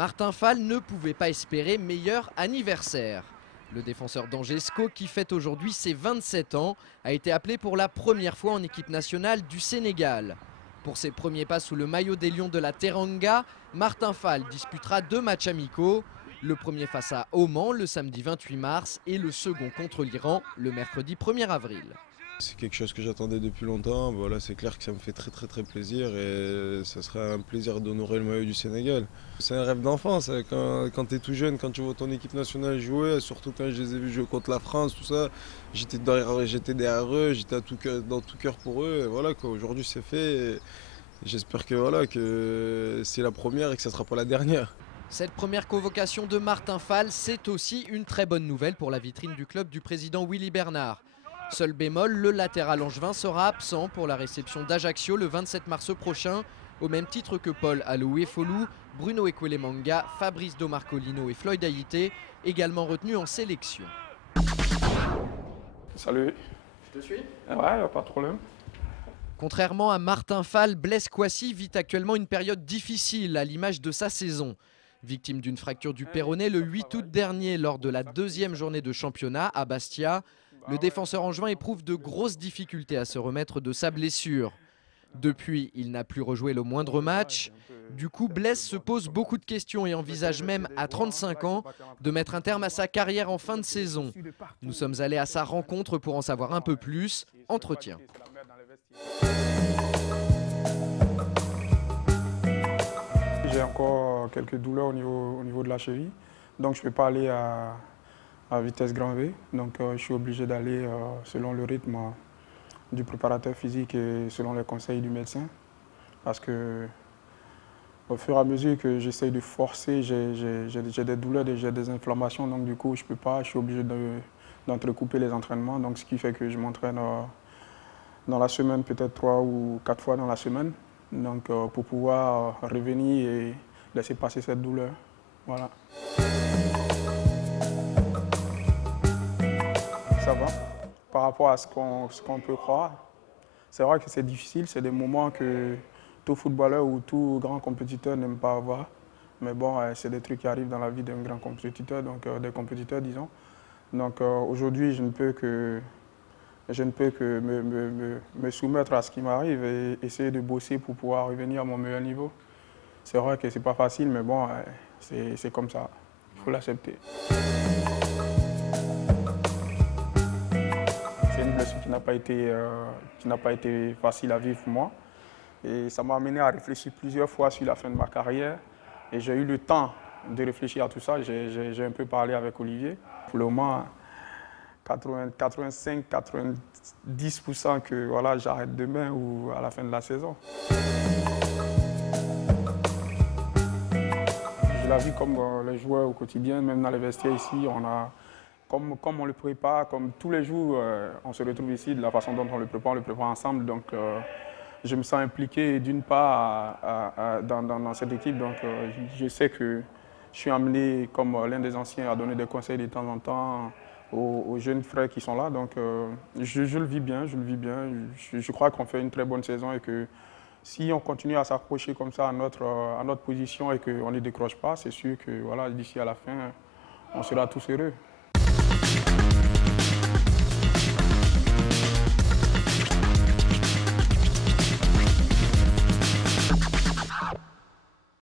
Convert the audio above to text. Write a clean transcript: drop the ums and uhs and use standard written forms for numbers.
Martin Fall ne pouvait pas espérer meilleur anniversaire. Le défenseur d'Angesco, qui fête aujourd'hui ses 27 ans, a été appelé pour la première fois en équipe nationale du Sénégal. Pour ses premiers pas sous le maillot des Lions de la Teranga, Martin Fall disputera 2 matchs amicaux. Le premier face à Oman le samedi 28 mars et le second contre l'Iran le mercredi 1er avril. C'est quelque chose que j'attendais depuis longtemps. Voilà, c'est clair que ça me fait très plaisir et ça sera un plaisir d'honorer le maillot du Sénégal. C'est un rêve d'enfance. Quand tu es tout jeune, quand tu vois ton équipe nationale jouer, surtout quand je les ai vus jouer contre la France, tout ça, j'étais derrière eux, j'étais dans tout cœur pour eux. Et voilà, aujourd'hui c'est fait. J'espère que, voilà, que c'est la première et que ça ne sera pas la dernière. Cette première convocation de Martin Fall, c'est aussi une très bonne nouvelle pour la vitrine du club du président Willy Bernard. Seul bémol, le latéral angevin sera absent pour la réception d'Ajaccio le 27 mars prochain, au même titre que Paul Aloué-Folou, Bruno Ekwelemanga, Fabrice Domarcolino et Floyd Aïté, également retenus en sélection. Salut. Je te suis ? Ouais, pas de problème. Contrairement à Martin Fall, Blaise Kouassi vit actuellement une période difficile à l'image de sa saison. Victime d'une fracture du péroné le 8 août dernier lors de la 2e journée de championnat à Bastia, le défenseur angevin éprouve de grosses difficultés à se remettre de sa blessure. Depuis, il n'a plus rejoué le moindre match. Du coup, Blaise se pose beaucoup de questions et envisage même, à 35 ans, de mettre un terme à sa carrière en fin de saison. Nous sommes allés à sa rencontre pour en savoir un peu plus. Entretien. J'ai encore quelques douleurs au niveau de la cheville, donc je ne peux pas aller à vitesse grand V. Donc je suis obligé d'aller selon le rythme du préparateur physique et selon les conseils du médecin. Parce que au fur et à mesure que j'essaye de forcer, j'ai des douleurs, j'ai des inflammations, donc du coup je peux pas, je suis obligé d'entrecouper les entraînements. Donc ce qui fait que je m'entraîne dans la semaine, peut-être 3 ou 4 fois dans la semaine. Donc pour pouvoir revenir et laisser passer cette douleur. Voilà. Ça va. Par rapport à ce qu'on peut croire, c'est vrai que c'est difficile, c'est des moments que tout footballeur ou tout grand compétiteur n'aime pas avoir. Mais bon, c'est des trucs qui arrivent dans la vie d'un grand compétiteur, donc des compétiteurs, disons. Donc aujourd'hui, je ne peux que me soumettre à ce qui m'arrive et essayer de bosser pour pouvoir revenir à mon meilleur niveau. C'est vrai que ce n'est pas facile, mais bon, c'est comme ça. Il faut l'accepter. C'est une blessure qui n'a pas été facile à vivre pour moi. Et ça m'a amené à réfléchir plusieurs fois sur la fin de ma carrière. Et j'ai eu le temps de réfléchir à tout ça. J'ai un peu parlé avec Olivier. Pour le moment, 85-90% que voilà, j'arrête demain ou à la fin de la saison. Je la vis comme les joueurs au quotidien, même dans les vestiaires ici, comme on le prépare, comme tous les jours, on se retrouve ici, de la façon dont on le prépare ensemble. Donc je me sens impliqué d'une part dans cette équipe, donc je sais que je suis amené comme l'un des anciens à donner des conseils de temps en temps aux jeunes frères qui sont là. Donc je le vis bien, je crois qu'on fait une très bonne saison et que si on continue à s'approcher comme ça à notre position et qu'on ne décroche pas, c'est sûr que voilà, d'ici à la fin, on sera tous heureux.